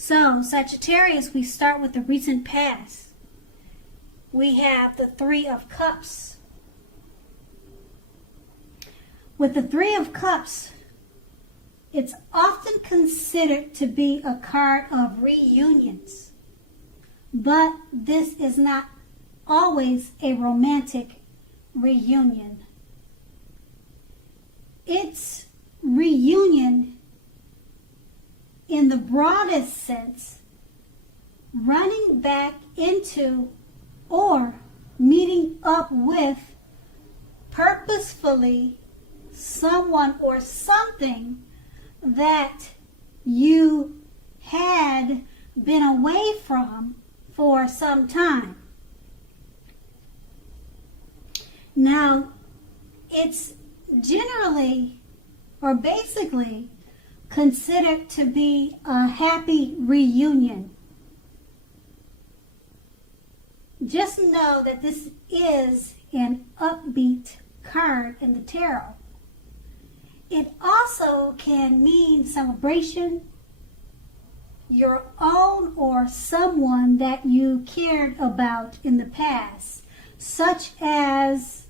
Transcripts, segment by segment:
So, Sagittarius, we start with the recent past. We have the Three of Cups. With the Three of Cups, it's often considered to be a card of reunions. But this is not always a romantic reunion. It's reunion in the broadest sense, running back into or meeting up with purposefully someone or something that you had been away from for some time. Now, it's generally or basically considered to be a happy reunion. Just know that this is an upbeat card in the tarot. It also can mean celebration, your own or someone that you cared about in the past, such as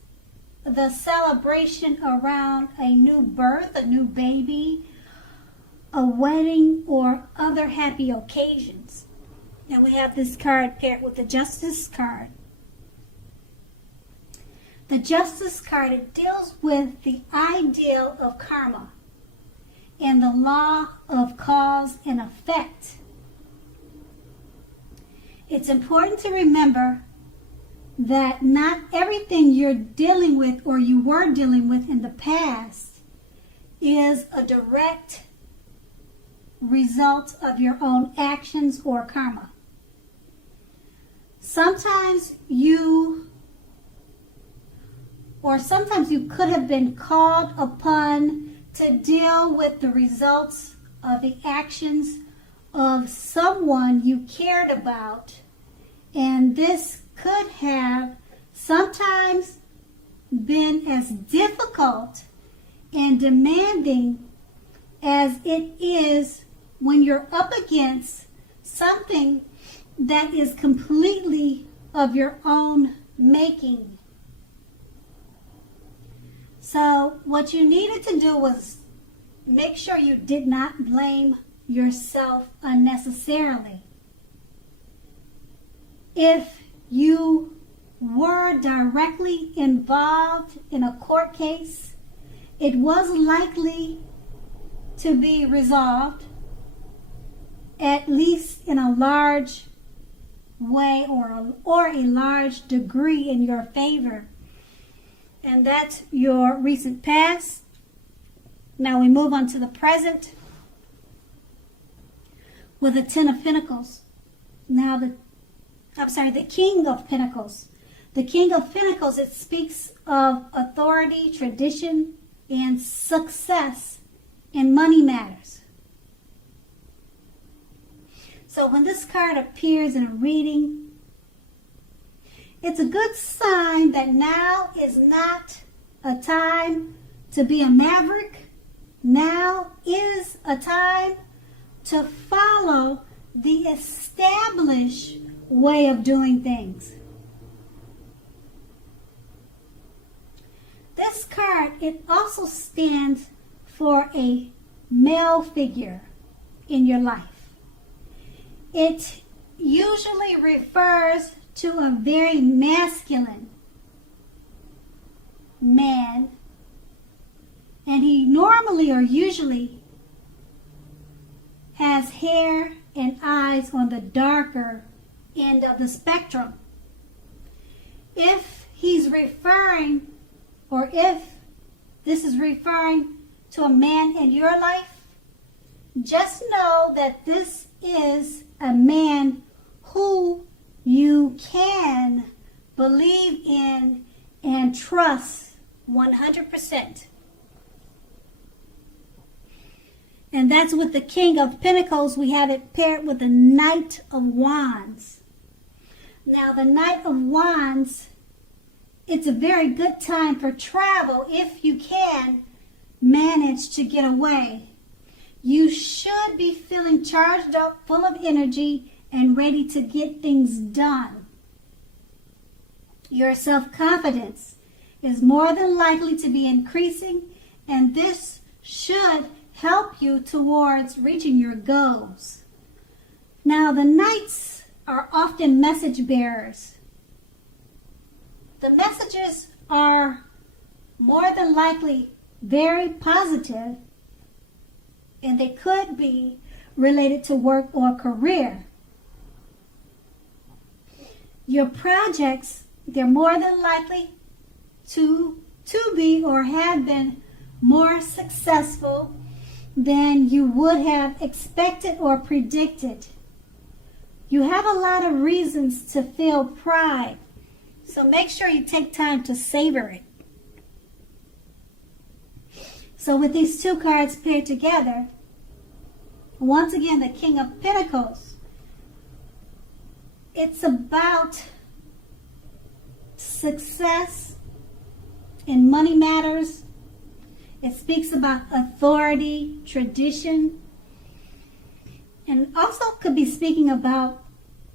the celebration around a new birth, a new baby, a wedding, or other happy occasions. Now we have this card paired with the Justice card. The Justice card, it deals with the ideal of karma and the law of cause and effect. It's important to remember that not everything you're dealing with or you were dealing with in the past is a direct result of your own actions or karma. Sometimes you could have been called upon to deal with the results of the actions of someone you cared about, and this could have sometimes been as difficult and demanding as it is when you're up against something that is completely of your own making. So what you needed to do was make sure you did not blame yourself unnecessarily. If you were directly involved in a court case, it was likely to be resolved, at least in a large way or a large degree in your favor. And that's your recent past. Now we move on to the present with the Ten of Pentacles. Now the King of Pentacles. The King of Pentacles, it speaks of authority, tradition, and success in money matters. So when this card appears in a reading, it's a good sign that now is not a time to be a maverick. Now is a time to follow the established way of doing things. This card, it also stands for a male figure in your life. It usually refers to a very masculine man, and he normally or usually has hair and eyes on the darker end of the spectrum. If he's referring, or if this is referring to a man in your life, just know that this is a man who you can believe in and trust 100%. And that's with the King of Pentacles. We have it paired with the Knight of Wands. Now, the Knight of Wands, it's a very good time for travel if you can manage to get away. You should be feeling charged up, full of energy, and ready to get things done. Your self-confidence is more than likely to be increasing, and this should help you towards reaching your goals. Now, the Knights are often message bearers. The messages are more than likely very positive, and they could be related to work or career. Your projects, they're more than likely to be or have been more successful than you would have expected or predicted. You have a lot of reasons to feel pride, so make sure you take time to savor it. So with these two cards paired together, once again, the King of Pentacles, it's about success in money matters. It speaks about authority, tradition, and also could be speaking about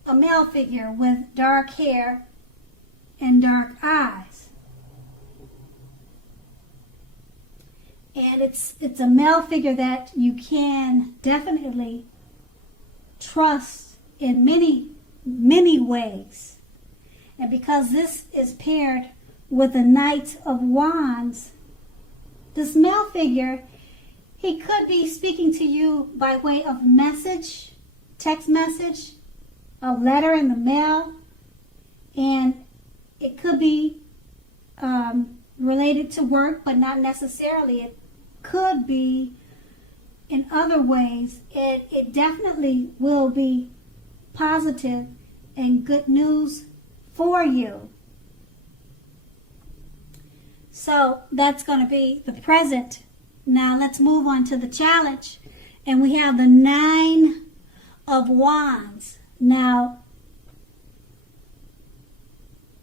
a male figure with dark hair and dark eyes. And it's a male figure that you can definitely trust in many, many ways. And because this is paired with the Knight of Wands, this male figure, he could be speaking to you by way of message, text message, a letter in the mail, and it could be related to work, but not necessarily. It could be in other ways. It definitely will be positive and good news for you. So that's going to be the present. Now let's move on to the challenge. And we have the 9 of Wands. Now,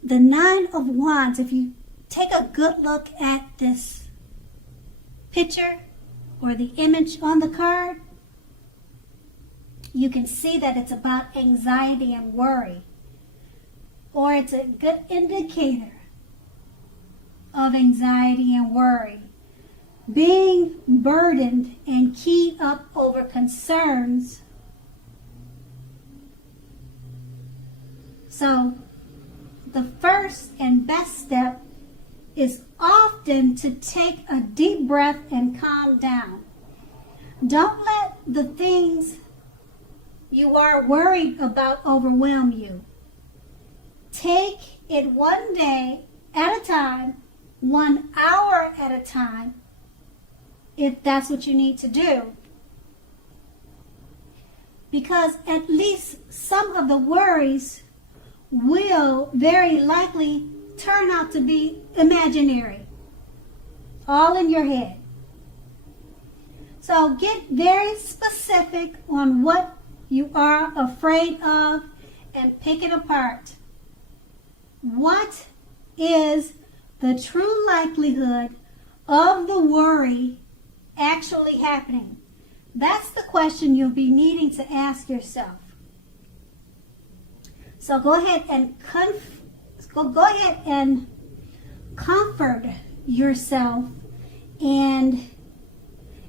the 9 of Wands, if you take a good look at this picture or the image on the card, you can see that it's about anxiety and worry. Or it's a good indicator of anxiety and worry. Being burdened and keyed up over concerns. So, the first and best step is often to take a deep breath and calm down. Don't let the things you are worried about overwhelm you. Take it one day at a time, 1 hour at a time, if that's what you need to do. Because at least some of the worries will very likely turn out to be imaginary, all in your head. So get very specific on what you are afraid of and pick it apart. What is the true likelihood of the worry actually happening? That's the question you'll be needing to ask yourself. So go ahead and comfort yourself, and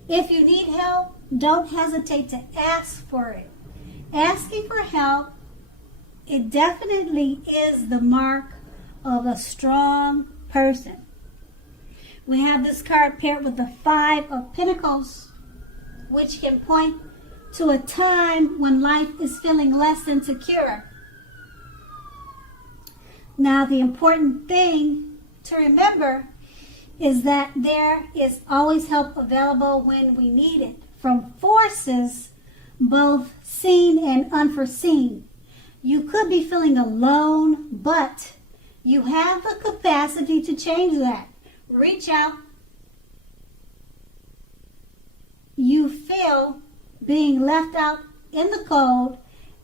if you need help, don't hesitate to ask for it. Asking for help, it definitely is the mark of a strong person. We have this card paired with the 5 of Pentacles, which can point to a time when life is feeling less than secure. Now, the important thing to remember is that there is always help available when we need it, from forces both seen and unforeseen. You could be feeling alone, but you have the capacity to change that. Reach out. You feel being left out in the cold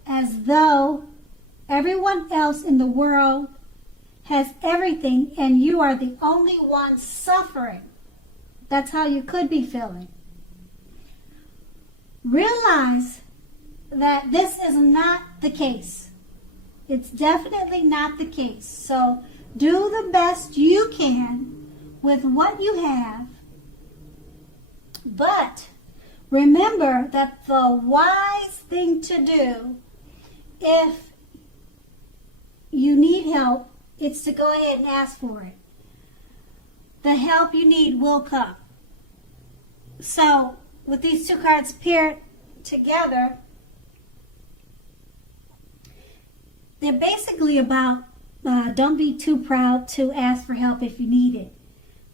as though everyone else in the world has everything and you are the only one suffering. That's how you could be feeling. realize that this is not the case. It's definitely not the case. So do the best you can with what you have. But remember that the wise thing to do, if you need help, it's to go ahead and ask for it. The help you need will come. So with these two cards paired together, they're basically about don't be too proud to ask for help if you need it.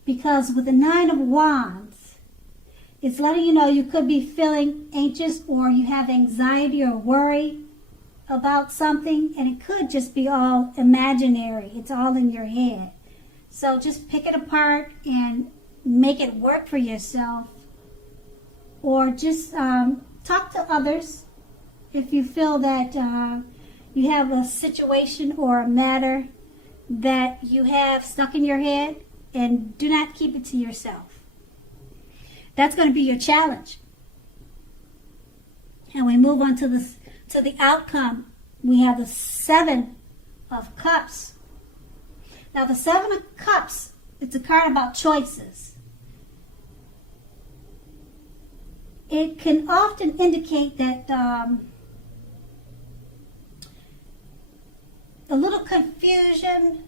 Because with the Nine of Wands, it's letting you know you could be feeling anxious or you have anxiety or worry about something, and it could just be all imaginary. It's all in your head. So just pick it apart and make it work for yourself. Or just talk to others if you feel that you have a situation or a matter that you have stuck in your head, and do not keep it to yourself. That's going to be your challenge. And we move on to the outcome. We have the Seven of Cups. Now the Seven of Cups, it's a card about choices. It can often indicate that a little confusion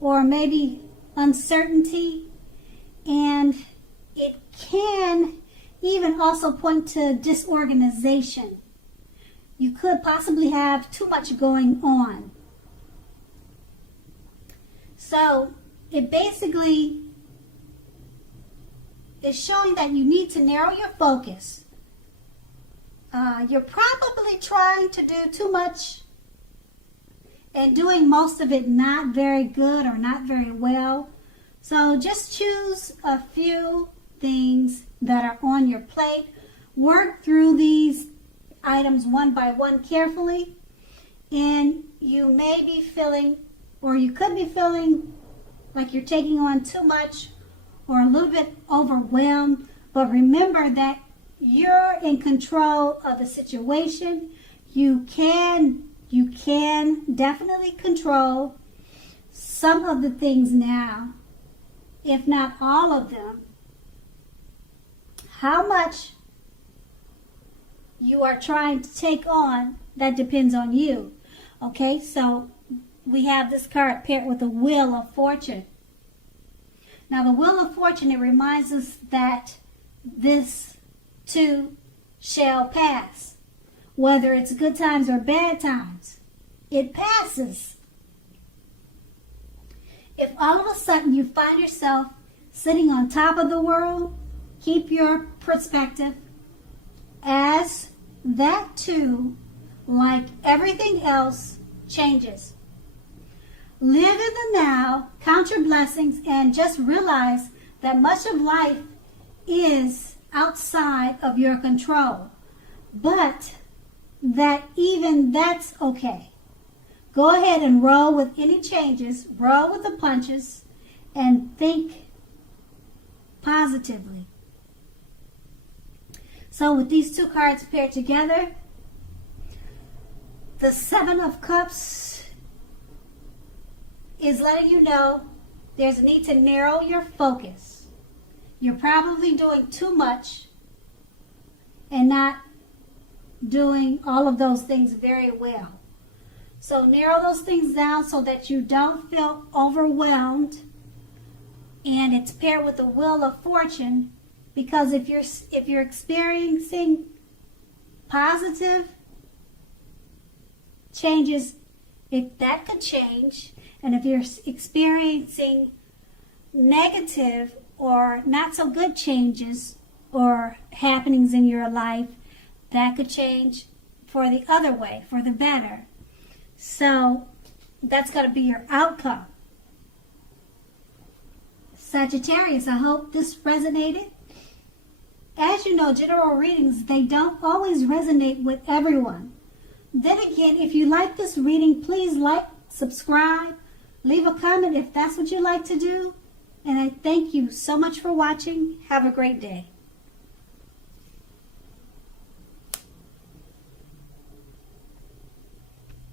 or maybe uncertainty, and it can even also point to disorganization. You could possibly have too much going on. So it basically is showing that you need to narrow your focus. You're probably trying to do too much and doing most of it not very good or not very well. So just choose a few things that are on your plate. Work through these items one by one carefully, and you may be feeling, or you could be feeling like you're taking on too much or a little bit overwhelmed. But remember that you're in control of the situation. You can definitely control some of the things now, if not all of them. How much you are trying to take on, that depends on you. Okay, so we have this card paired with the Wheel of Fortune. Now the Wheel of Fortune, it reminds us that this too shall pass. Whether it's good times or bad times, it passes. If all of a sudden you find yourself sitting on top of the world, keep your perspective, as that too, like everything else, changes. Live in the now, count your blessings, and just realize that much of life is outside of your control. But that even that's okay. Go ahead and roll with any changes, roll with the punches, and think positively. So with these two cards paired together, the Seven of Cups is letting you know there's a need to narrow your focus. You're probably doing too much and not doing all of those things very well. So narrow those things down so that you don't feel overwhelmed. And it's paired with the Wheel of Fortune, because if you're experiencing positive changes, that could change. And if you're experiencing negative or not so good changes or happenings in your life, that could change for the other way, for the better. So that's going to be your outcome. Sagittarius, I hope this resonated. As you know, general readings, they don't always resonate with everyone. Then again, if you like this reading, please like, subscribe, leave a comment if that's what you like to do. And I thank you so much for watching. Have a great day.